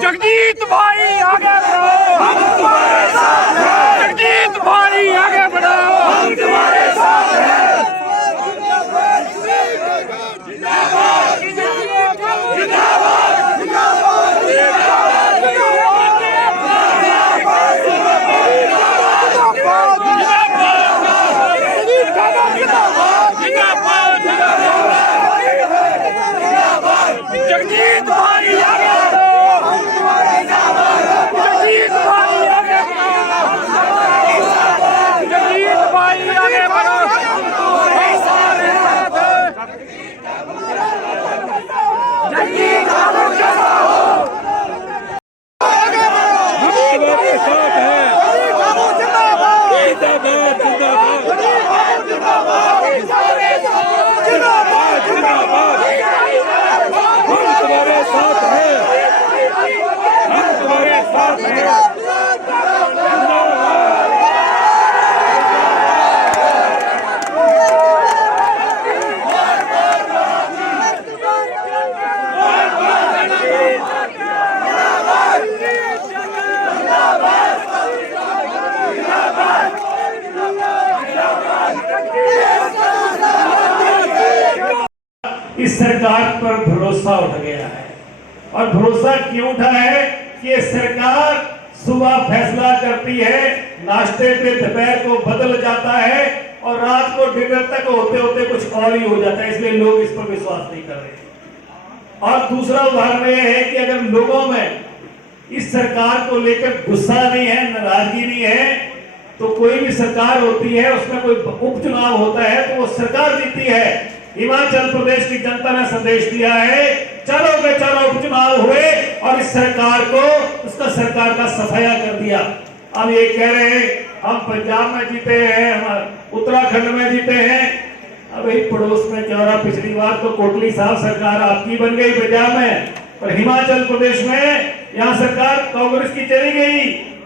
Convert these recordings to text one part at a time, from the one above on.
जगजीत भाई आगे बढ़ाओ, हम तुम्हारे साथ हैं। जगजीत भाई आगे बढ़ाओ, हम तुम्हारे साथ हैं। जिंदाबाद जिंदाबाद जिंदाबाद जगजीत भाई आगे बढ़ो, जगजीत भाई आगे बढ़ो, जगजीत इस सरकार पर भरोसा उठ गया है। और भरोसा क्यों उठा है कि ये सरकार सुबह फैसला करती है, नाश्ते पे दोपहर को बदल जाता है और रात को डिनर तक होते होते कुछ और ही हो जाता है, इसलिए लोग इस पर विश्वास नहीं कर रहे। और दूसरा उदाहरण यह है कि अगर लोगों में इस सरकार को लेकर गुस्सा नहीं है, नाराजगी नहीं है, तो कोई भी सरकार होती है उसमें कोई उपचुनाव होता है तो वो सरकार जीतती है। हिमाचल प्रदेश की जनता ने संदेश दिया है, चारों के चारों उपचुनाव हुए और इस सरकार को उसका सरकार का सफाया कर दिया। अब ये कह रहे हैं हम पंजाब में जीते हैं, हम उत्तराखंड में जीते हैं। अब एक पड़ोस में क्या हो रहा, पिछली बार तो कोटली साहब सरकार आपकी बन गई पंजाब में, और हिमाचल प्रदेश में यहाँ सरकार कांग्रेस की चली गई।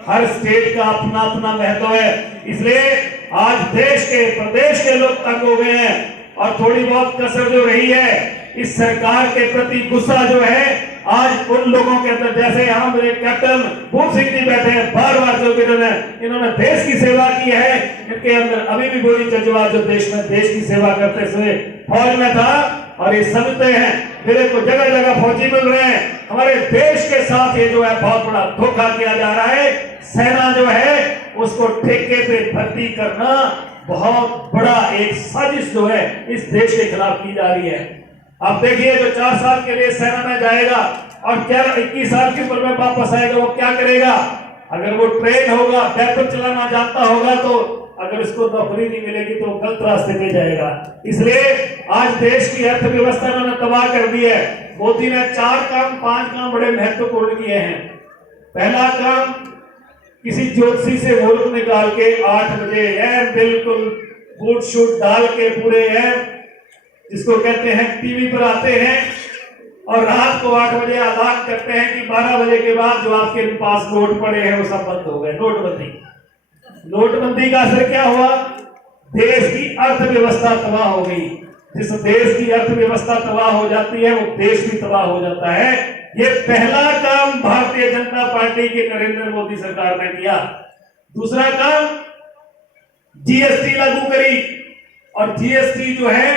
हर स्टेट का अपना अपना महत्व है, इसलिए आज देश के प्रदेश के लोग तंग हो गए हैं। और थोड़ी बहुत कसर जो रही है इस सरकार के प्रति गुस्सा जो है आज उन लोगों के अंदर, जैसे यहाँ मेरे कैप्टन भूप सिंह जी बैठे हैं, बार बार जो इन्होंने देश की सेवा की है, इनके अंदर अभी भी वही जज्बा जो देश में देश की सेवा करते हुए फौज में था। और ये समझते हैं मेरे को जगह जगह फौजी मिल रहे हैं, हमारे देश के साथ ये जो है बहुत बड़ा धोखा किया जा रहा है। सेना जो है उसको ठेके पे भर्ती करना बहुत बड़ा एक साजिश जो है इस देश के खिलाफ की जा रही है। अब देखिए जो 4 साल के लिए सेना में जाएगा और 21 साल की उम्र में वापस आएगा, वो क्या करेगा? अगर वो ट्रेन होगा, वेपन चलाना जानता होगा, तो अगर इसको नौकरी नहीं मिलेगी तो गलत रास्ते पे जाएगा। इसलिए आज देश की अर्थव्यवस्था उन्होंने तबाह कर दी है। मोदी ने 5 काम बड़े महत्वपूर्ण किए हैं। पहला काम, किसी ज्योतिषी से मुहूर्त निकाल के 8 बजे बिल्कुल बूट शूट डाल के पूरे जिसको कहते हैं टीवी पर आते हैं और रात को 8 बजे ऐलान करते हैं कि 12 बजे के बाद जो आपके पास नोट पड़े हैं वो सब बंद हो गए। नोटबंदी का असर क्या हुआ? देश की अर्थव्यवस्था तबाह हो गई। जिस देश की अर्थव्यवस्था तबाह हो जाती है वो देश भी तबाह हो जाता है। ये पहला काम भारतीय जनता पार्टी की नरेंद्र मोदी सरकार ने किया। दूसरा काम, जीएसटी लागू करी, और जीएसटी जो है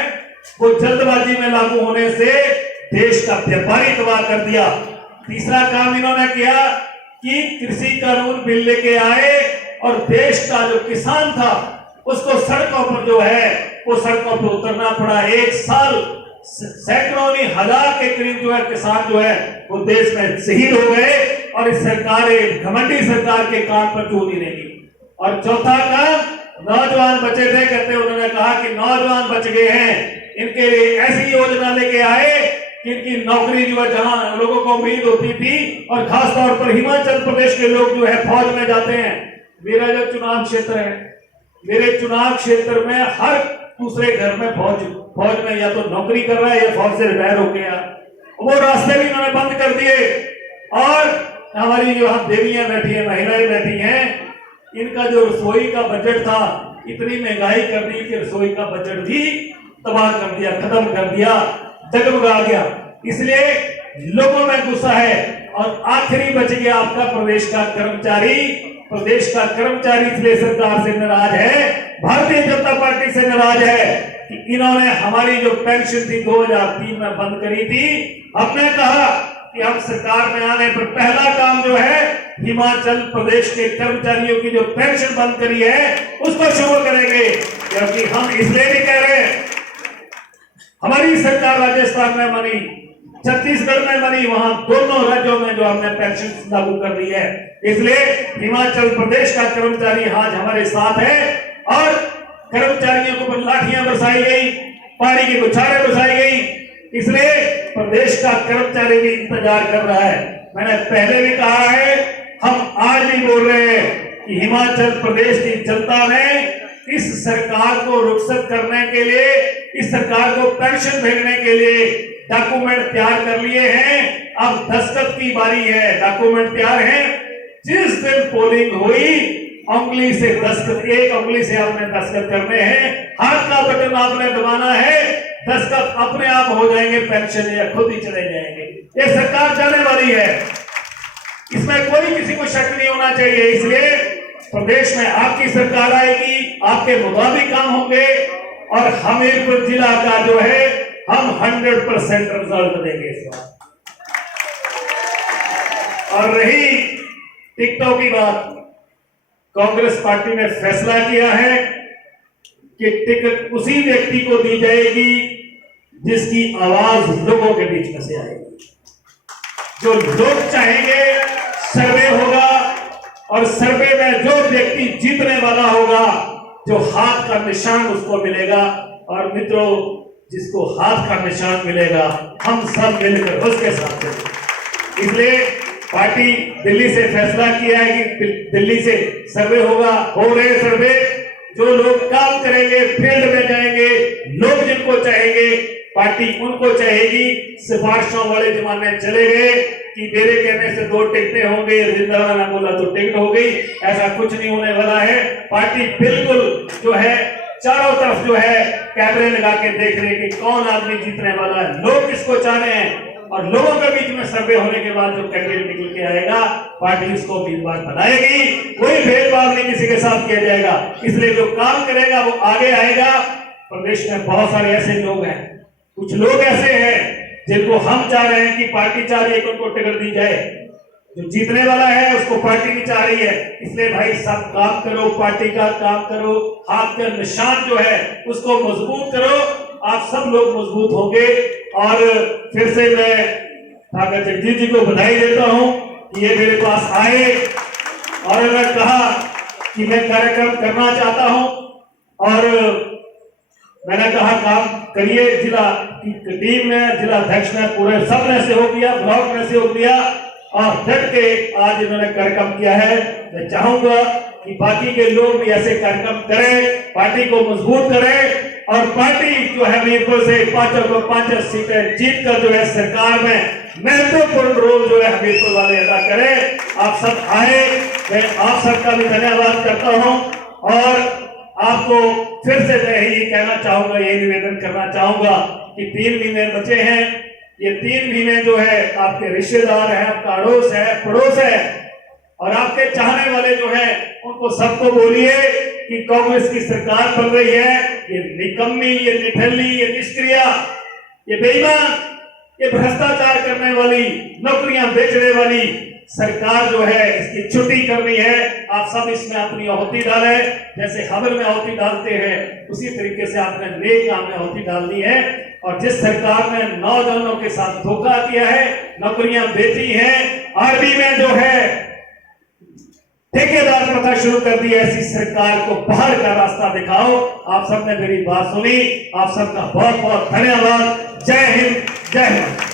वो जल्दबाजी में लागू होने से देश का व्यापारी तबाह कर दिया। तीसरा काम इन्होंने किया कि कृषि कानून बिल लेके आए और देश का जो किसान था उसको सड़कों पर जो है वो सड़कों पर उतरना पड़ा। एक साल सैकड़ों नहीं हजार के करीब जो है किसान जो है वो देश में शहीद हो गए और इस सरकार घमंडी सरकार के काम पर क्यों नहीं रहेगी। और चौथा काम, नौजवान बचे थे, कहते उन्होंने कहा कि नौजवान बच गए हैं, इनके लिए ऐसी योजना लेके आए कि इनकी नौकरी जो है जहां लोगों को उम्मीद होती थी, और खासतौर पर हिमाचल प्रदेश के लोग जो है फौज में जाते हैं। मेरा जो चुनाव क्षेत्र है, मेरे चुनाव क्षेत्र में हर दूसरे घर में फौज में या तो नौकरी कर रहा है या फौज से रिटायर हो गया। वो रास्ते भी इन्होंने बंद कर दिए। और हमारी जो हम देवियां बैठी है, महिलाएं बैठी हैं, इनका जो रसोई का बजट था, इतनी महंगाई कर दी कि रसोई का बजट भी तबाह कर दिया, खत्म कर दिया, जगमगा गया। इसलिए लोगों में गुस्सा है। और आखिरी बच गया आपका प्रदेश का कर्मचारी। प्रदेश का कर्मचारी इसलिए सरकार से नाराज है, भारतीय जनता पार्टी से नाराज है कि इन्होंने हमारी जो पेंशन थी 2003 में बंद करी थी। हमने कहा कि हम सरकार में आने पर पहला काम जो है हिमाचल प्रदेश के कर्मचारियों की जो पेंशन बंद करी है उसको शुरू करेंगे। क्योंकि हम इसलिए भी कह रहे हैं, हमारी सरकार राजस्थान में बनी, छत्तीसगढ़ में बनी, वहां दोनों राज्यों में जो हमने पेंशन लागू कर दी है। इसलिए हिमाचल प्रदेश का कर्मचारी आज हमारे साथ है और कर्मचारियों के ऊपर लाठियां बरसाई गई, पानी की बौछारें बरसाई गई। इसलिए प्रदेश का कर्मचारी भी इंतजार कर रहा है। मैंने पहले भी कहा है, हम आज भी बोल रहे हैं कि हिमाचल प्रदेश की जनता ने इस सरकार को रुखसत करने के लिए, इस सरकार को पेंशन भेजने के लिए डॉक्यूमेंट तैयार कर लिए हैं। अब दस्तखत की बारी है, डॉक्यूमेंट तैयार है। जिस दिन पोलिंग हुई, उंगली से दस्तखत, एक उंगली से आपने दस्तखत करने हैं, हाथ का बटन आपने दबाना है, दस्तखत अपने आप हो जाएंगे, पेंशन या खुद ही चले जाएंगे। ये सरकार जाने वाली है, इसमें कोई किसी को शक नहीं होना चाहिए। इसलिए प्रदेश में आपकी सरकार आएगी, आपके मुताबिक काम होंगे और हमीरपुर जिला का जो है हम 100% रिजल्ट देंगे इस बार। और रही टिकटों की बात, कांग्रेस पार्टी ने फैसला किया है कि टिकट उसी व्यक्ति को दी जाएगी जिसकी आवाज लोगों के बीच में से आएगी। जो लोग चाहेंगे सर्वे होगा और सर्वे में जो व्यक्ति जीतने वाला होगा, जो हाथ का निशान उसको मिलेगा। और मित्रों, जिसको हाथ का निशान मिलेगा हम सब मिलकर उसके साथ चलेंगे। इसलिए पार्टी दिल्ली से फैसला किया है कि दिल्ली से सर्वे होगा, हो रहे सर्वे, जो लोग काम करेंगे, फील्ड में जाएंगे, लोग जिनको चाहेंगे, पार्टी उनको चाहेगी। सिफारिशों वाले जमाने चले गए कि मेरे कहने से 2 टिकटें होंगे, जिंदारा ने बोला तो टिकट हो गई। ऐसा कुछ नहीं होने वाला है। पार्टी बिल्कुल जो है चारों तरफ जो है कैमरे लगा के देख रहे कि कौन आदमी जीतने वाला है, लोग किसको चाह रहे हैं। और लोगों के बीच में सर्वे होने के बाद जो कैंडिडेट निकल के आएगा, पार्टी उसको उम्मीदवार बनाएगी। कोई भेदभाव नहीं किसी के साथ किया जाएगा। इसलिए जो काम करेगा वो आगे आएगा। प्रदेश में बहुत सारे ऐसे लोग हैं, कुछ लोग ऐसे हैं जिनको हम चाह रहे हैं कि पार्टी चाह रही है कि उनको टिकट दी जाए। जो जीतने वाला है उसको पार्टी नहीं चाह रही है। इसलिए भाई सब काम करो, पार्टी का काम करो, हाथ का निशान जो है उसको मजबूत करो। आप सब लोग मजबूत होंगे। और फिर से मैं ठाकुर जगजीत जी को बधाई देता हूं कि ये मेरे पास आए और उन्होंने कहा कि मैं कार्यक्रम करना चाहता हूं। और मैंने कहा काम करिए। जिला की टीम ने, जिला अध्यक्ष ने, पूरे सब ने सहयोग दिया, ब्लॉक ने सहयोग दिया और डट के आज इन्होंने कार्यक्रम किया है। मैं चाहूंगा कि बाकी के लोग भी ऐसे कार्यक्रम करें, पार्टी को मजबूत करें और पार्टी जो है हमीरपुर से 5 सीटें जीतकर जो है सरकार में महत्वपूर्ण रोल जो है हमीरपुर वाले अदा करें। आप सब आए, मैं आप सबका भी धन्यवाद करता हूं और आपको फिर से मैं यही कहना चाहूंगा, यही निवेदन करना चाहूंगा कि 3 महीने बचे हैं। ये 3 महीने जो है आपके रिश्तेदार है, आपका अड़ोस है, पड़ोस है और आपके चाहने वाले जो है उनको सबको बोलिए कि कांग्रेस की सरकार बन रही है। ये निकम्मी, ये निठल्ली, ये निष्क्रिय, ये बेईमान ये भ्रष्टाचार करने वाली, नौकरियां बेचने वाली सरकार जो है, इसकी छुट्टी करनी है। आप सब इसमें अपनी आहुति डालें। जैसे हवन में आहुति डालते हैं, उसी तरीके से आपने नेक काम में आहुति डालनी है। और जिस सरकार ने नौजवानों के साथ धोखा किया है, नौकरियां बेची हैं, आरबी में जो है ठेकेदार प्रथा शुरू कर दी है, ऐसी सरकार को बाहर का रास्ता दिखाओ। आप सबने मेरी बात सुनी, आप सबका बहुत बहुत धन्यवाद। जय हिंद, जय हिंद।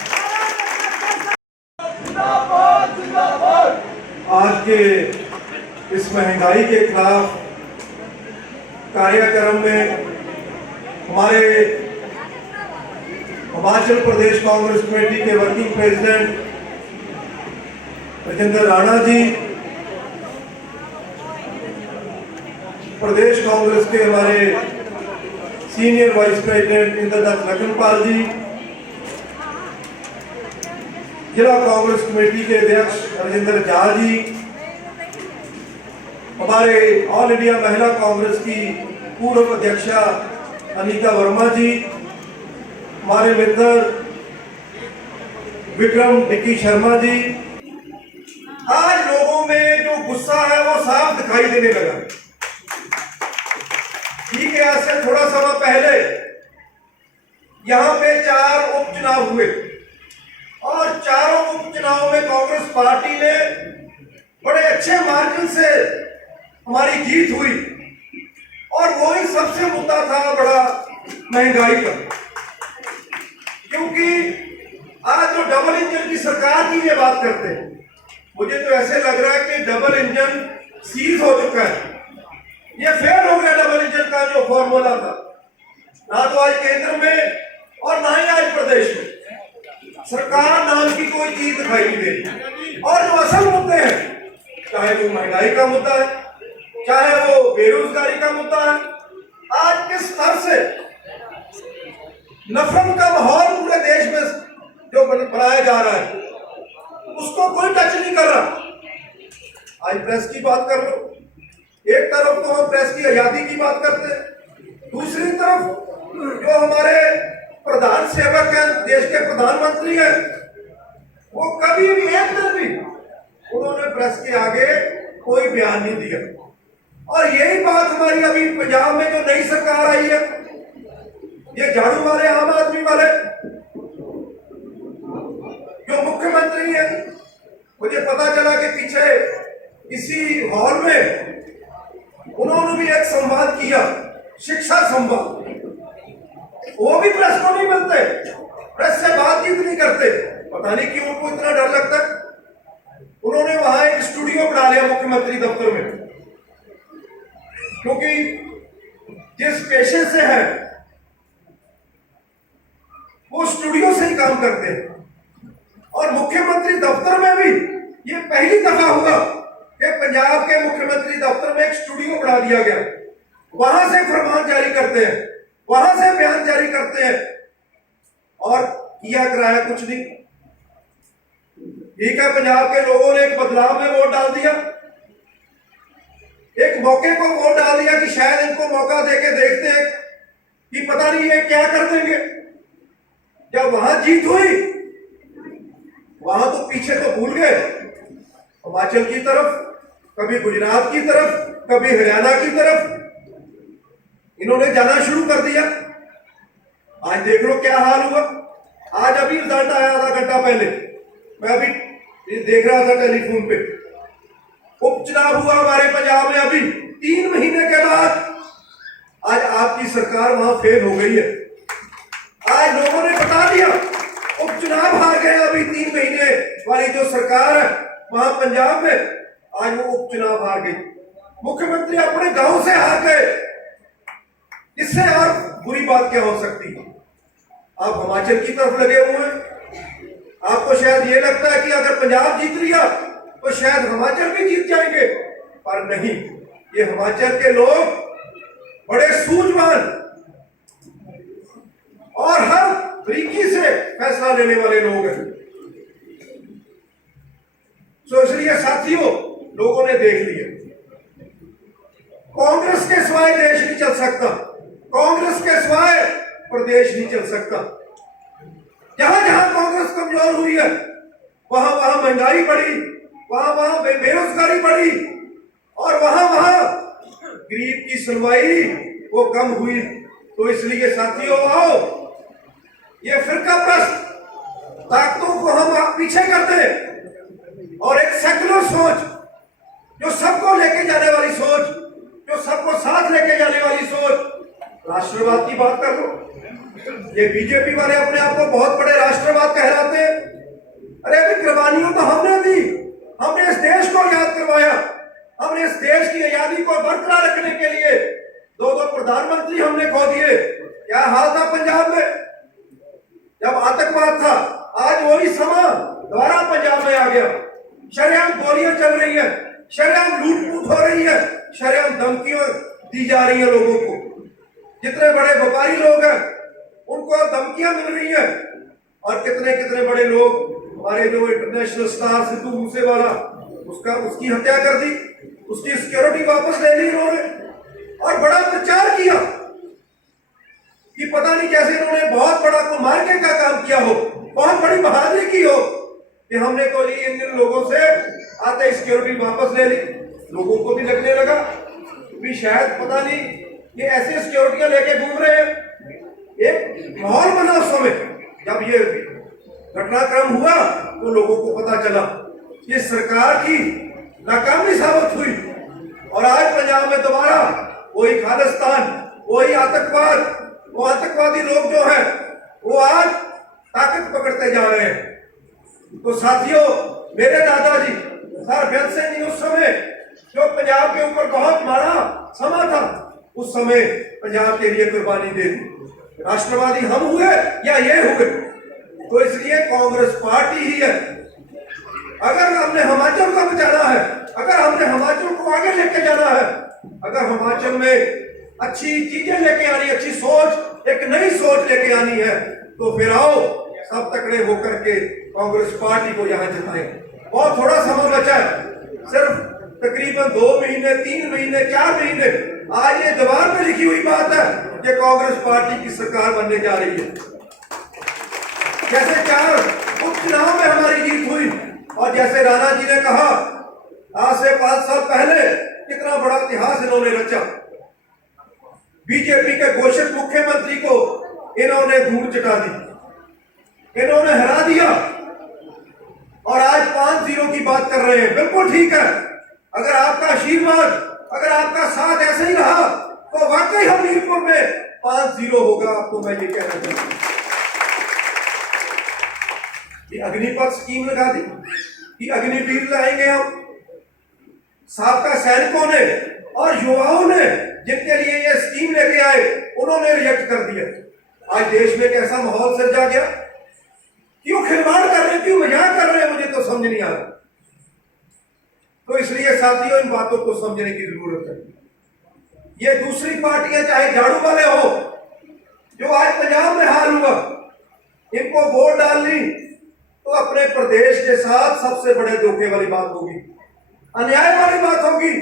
आज के इस महंगाई के खिलाफ कार्यक्रम में हमारे हिमाचल प्रदेश कांग्रेस कमेटी के वर्किंग प्रेसिडेंट राजेंद्र राणा जी, प्रदेश कांग्रेस के हमारे senior vice president Indradutt Lakhanpal ji, जिला कांग्रेस कमेटी के अध्यक्ष राजेंद्र झा जी, हमारे ऑल इंडिया महिला कांग्रेस की पूर्व अध्यक्षा अनीता वर्मा जी, हमारे मित्र विक्रम डिक्की शर्मा जी। आज लोगों में जो गुस्सा है वो साफ दिखाई देने लगा। ठीक है, आज से थोड़ा समय पहले यहाँ पे 4 उपचुनाव हुए और चारों उपचुनाव में कांग्रेस पार्टी ने बड़े अच्छे मार्जिन से हमारी जीत हुई और वही सबसे मुद्दा था बड़ा महंगाई का। क्योंकि आज जो डबल इंजन की सरकार की ये बात करते हैं, मुझे तो ऐसे लग रहा है कि डबल इंजन सीज हो चुका है। ये फेल हो गया डबल इंजन का जो फॉर्मूला था। ना तो आज केंद्र में और ना ही आज प्रदेश में सरकार नाम की कोई चीज दिखाई नहीं दे रही। और जो असल मुद्दे हैं, चाहे वो महंगाई का मुद्दा है, चाहे वो बेरोजगारी का मुद्दा है, आज किस स्तर से नफरत का माहौल पूरे देश में जो बनाया जा रहा है, उसको कोई टच नहीं कर रहा। आज प्रेस की बात कर लो, एक तरफ तो हम प्रेस की आजादी की बात करते हैं, दूसरी तरफ जो हमारे प्रधान सेवक हैं, देश के प्रधानमंत्री हैं, वो कभी भी एक दिन भी उन्होंने प्रेस के आगे कोई बयान नहीं दिया। और यही बात हमारी अभी पंजाब में जो नई सरकार आई है, ये झाड़ू वाले, आम आदमी वाले, जो मुख्यमंत्री है, मुझे पता चला कि पीछे इसी हॉल में उन्होंने भी एक संवाद किया, शिक्षा संवाद। वो भी प्रेस को नहीं मिलते, प्रेस से बातचीत नहीं करते, पता नहीं क्यों उनको इतना डर लगता है। उन्होंने वहां एक स्टूडियो बना लिया मुख्यमंत्री दफ्तर में, क्योंकि जिस पेशे से है वो स्टूडियो से ही काम करते हैं। और मुख्यमंत्री दफ्तर में भी ये पहली दफा हुआ कि पंजाब के मुख्यमंत्री दफ्तर में एक स्टूडियो बना दिया गया, वहां से फरमान जारी करते हैं, वहां से बयान जारी करते हैं। और किया कराया कुछ नहीं। ठीक है, पंजाब के लोगों ने एक बदलाव में वोट डाल दिया, एक मौके को वोट डाल दिया कि शायद इनको मौका देके देखते हैं कि पता नहीं ये क्या कर देंगे। जब वहां जीत हुई, वहां तो पीछे तो भूल गए, हिमाचल की तरफ, कभी गुजरात की तरफ, कभी हरियाणा की तरफ इन्होंने जाना शुरू कर दिया। आज देख लो क्या हाल हुआ। आज अभी रिजल्ट आया आधा घंटा पहले, मैं अभी देख रहा था टेलीफोन पे। उपचुनाव हुआ हमारे पंजाब में अभी 3 महीने के बाद। आज आपकी सरकार वहां फेल हो गई है। आज लोगों ने बता दिया, उपचुनाव हार गए अभी 3 महीने वाली जो सरकार है वहां पंजाब में, आज वो उपचुनाव हार गई। मुख्यमंत्री अपने गांव से हार गए। इससे और बुरी बात क्या हो सकती है? आप हिमाचल की तरफ लगे हुए हैं। आपको शायद ये लगता है कि अगर पंजाब जीत लिया तो शायद हिमाचल भी जीत जाएंगे, पर नहीं। ये हिमाचल के लोग बड़े सूझवान और हर तरीके से फैसला लेने वाले लोग हैं। तो इसलिए साथियों, लोगों ने देख लिया, कांग्रेस के सिवाय देश नहीं चल सकता, कांग्रेस के सिवाय प्रदेश नहीं चल सकता। जहां जहां कांग्रेस कमजोर हुई है वहां वहां महंगाई बढ़ी, वहां वहां बेरोजगारी बढ़ी और वहां वहां गरीब की सुनवाई वो कम हुई। तो इसलिए साथियों आओ, ये फिरका प्रस्त ताकतों को हम पीछे करते हैं और एक सेकुलर सोच, जो सबको लेके जाने वाली सोच, जो सबको साथ लेके जाने वाली सोच, राष्ट्रवाद की बात कर लो। ये बीजेपी वाले अपने आप को बहुत बड़े राष्ट्रवाद कहलाते हैं। अरे अभी कुर्बानियां तो हमने दी, हमने इस देश को याद करवाया, हमने इस देश की आजादी को बरकरार रखने के लिए दो प्रधानमंत्री हमने खो दिए। क्या हाल था पंजाब में जब आतंकवाद था? आज वही समा दोबारा पंजाब में आ गया। शरेआम गोलियां चल रही है, शरेआम लूट-फूट हो रही है, शरेआम धमकियां दी जा रही है लोगों को। जितने बड़े व्यापारी लोग हैं उनको धमकियां मिल रही है और कितने कितने बड़े लोग, हमारे जो इंटरनेशनल स्टार सिद्धू मूसेवाला, उसकी हत्या कर दी, उसकी सिक्योरिटी वापस ले ली इन्होंने और बड़ा प्रचार किया कि पता नहीं कैसे इन्होंने बहुत बड़ा को मार्के का काम किया हो, बहुत बड़ी बहादुरी की हो कि हमने तो इन लोगों से आते सिक्योरिटी वापस ले ली। लोगों को भी लगने लगा कि शायद पता नहीं ये ऐसे सिक्योरिटियां लेके घूम रहे हैं। एक माहौल बना उस समय जब ये घटनाक्रम हुआ तो लोगों को पता चला कि सरकार की नाकामी साबित हुई और आज पंजाब में दोबारा वही खालिस्तान, वही आतंकवाद, वो आतंकवादी लोग जो है वो आज ताकत पकड़ते जा रहे हैं। तो साथियों, मेरे दादाजी सर भगत सिंह जी उस समय जो पंजाब के ऊपर बहुत मारा समा था, उस समय पंजाब के लिए कुर्बानी दे दी। राष्ट्रवादी हम हुए या ये हुए? तो इसलिए कांग्रेस पार्टी ही है। अगर हमने हिमाचल को बचाना है, अगर हमने हिमाचल को आगे लेके जाना है, अगर हिमाचल में अच्छी चीजें लेके आनी, अच्छी सोच, एक नई सोच लेके आनी है, तो फिर आओ सब तकड़े होकर के कांग्रेस पार्टी को यहां जिताएं। बहुत थोड़ा समय बचा है, सिर्फ तकरीबन 2 महीने, 3 महीने, 4 महीने। आज ये दीवार में लिखी हुई बात है कि कांग्रेस पार्टी की सरकार बनने जा रही है। जैसे 4 उपचुनाव में हमारी जीत हुई और जैसे राणा जी ने कहा आज से 5 साल पहले कितना बड़ा इतिहास इन्होंने रचा। बीजेपी के घोषित मुख्यमंत्री को इन्होंने धूल चटा दी, इन्होंने हरा दिया और आज 5-0 की बात कर रहे हैं। बिल्कुल ठीक है, अगर आपका आशीर्वाद, अगर आपका साथ ऐसे ही रहा तो वाकई हमीरपुर में 5-0 होगा। आपको मैं ये कहना चाहता हूं। अग्निपथ स्कीम लगा दी कि अग्निवीर लाएंगे हम। साबका सैनिकों ने और युवाओं ने जिनके लिए ये स्कीम लेके आए, उन्होंने रिजेक्ट कर दिया। आज देश में कैसा माहौल सिरजा गया? क्यों खिलवाड़ कर रहे, क्यों मजाक कर रहे हैं, मुझे तो समझ नहीं आ रहा। तो इसलिए साथियों, इन बातों को समझने की जरूरत है। ये दूसरी पार्टियां चाहे झाड़ू वाले हो, जो आज पंजाब में हाल हुआ, इनको वोट डालनी तो अपने प्रदेश के साथ सबसे बड़े धोखे वाली बात होगी, अन्याय वाली बात होगी।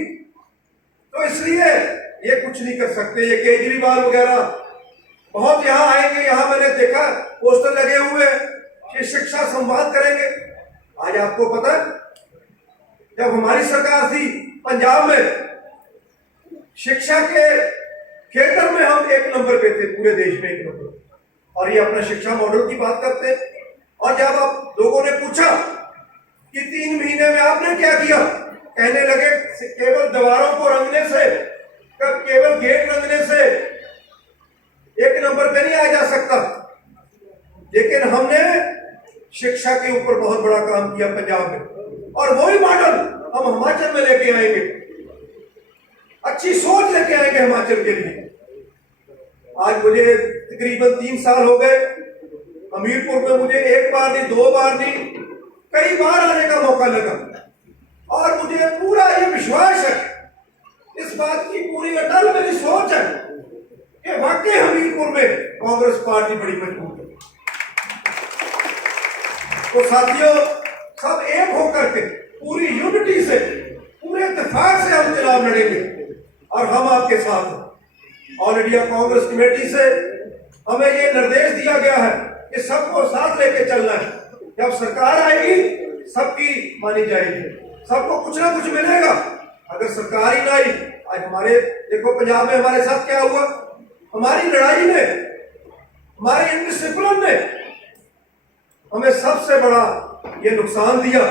तो इसलिए ये कुछ नहीं कर सकते। ये केजरीवाल वगैरह बहुत यहां आएंगे, यहां मैंने देखा पोस्टर लगे हुए कि शिक्षा संवाद करेंगे। आज आपको पता है जब हमारी सरकार थी पंजाब में, शिक्षा के क्षेत्र में हम 1 नंबर पे थे, पूरे देश में 1 नंबर। और ये अपना शिक्षा मॉडल की बात करते हैं। और जब आप लोगों ने पूछा कि 3 महीने में आपने क्या किया, कहने लगे केवल दीवारों को रंगने से, केवल गेट रंगने से 1 नंबर पे नहीं आ जा सकता। लेकिन हमने शिक्षा के ऊपर बहुत बड़ा काम किया पंजाब में और वही मॉडल हम हिमाचल में लेके आएंगे। अच्छी सोच लेके आएंगे हिमाचल के लिए। आज मुझे तकरीबन 3 साल हो गए हमीरपुर में, मुझे 1 बार नहीं, 2 बार नहीं, कई बार आने का मौका लगा और मुझे पूरा ये विश्वास है, इस बात की पूरी अटल मेरी सोच है कि वाकई हमीरपुर में कांग्रेस पार्टी बड़ी मजबूत है। तो साथियों, सब एक होकर के पूरी यूनिटी से, पूरे इत्तेफाक से हम चुनाव लड़ेंगे और हम आपके साथ हैं। ऑल इंडिया कांग्रेस कमेटी से हमें ये निर्देश दिया गया है कि सबको साथ लेके चलना है। जब सरकार आएगी सबकी मानी जाएगी, सबको कुछ ना कुछ मिलेगा। अगर सरकार ही ना आई, आज हमारे देखो पंजाब में हमारे साथ क्या हुआ, हमारी लड़ाई में, हमारे इनडिसिप्लिन ने हमें सबसे बड़ा ये नुकसान दिया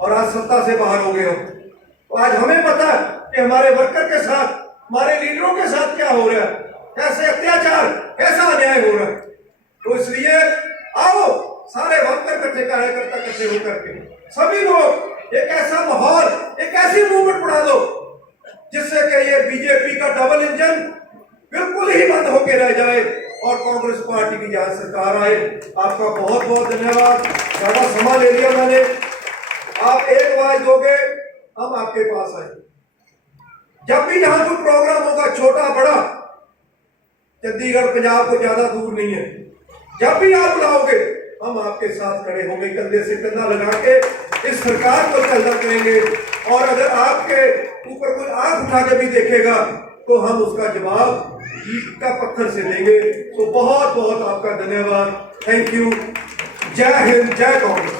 और आज सत्ता से बाहर हो गए हो। तो आज हमें पता है कि हमारे वर्कर के साथ, हमारे लीडरों के साथ क्या हो रहा है, कैसे अत्याचार, कैसा अन्याय हो रहा है। तो इसलिए आओ सारे वर्कर इकट्ठे, कार्यकर्ता इकट्ठे होकर के सभी लोग एक ऐसा माहौल, एक ऐसी मूवमेंट बढ़ा दो जिससे कि ये बीजेपी का डबल इंजन बिल्कुल ही बंद होके रह जाए और कांग्रेस पार्टी की जहां सरकार आए। आपका बहुत बहुत धन्यवाद। ज्यादा समय ले लिया मैंने, आप एक आवाज दोगे हम आपके पास आए। जब भी यहां कोई प्रोग्राम होगा, छोटा बड़ा, चंडीगढ़ पंजाब को ज्यादा दूर नहीं है, जब भी आप बुलाओगे हम आपके साथ खड़े होंगे, कंधे से कंधा लगा के इस सरकार को चलना करेंगे। और अगर आपके ऊपर कोई आंख उठा के भी देखेगा तो हम उसका जवाब ईंट का पत्थर से देंगे। तो बहुत बहुत आपका धन्यवाद। Thank you. जय हिंद, जय कांग्रेस।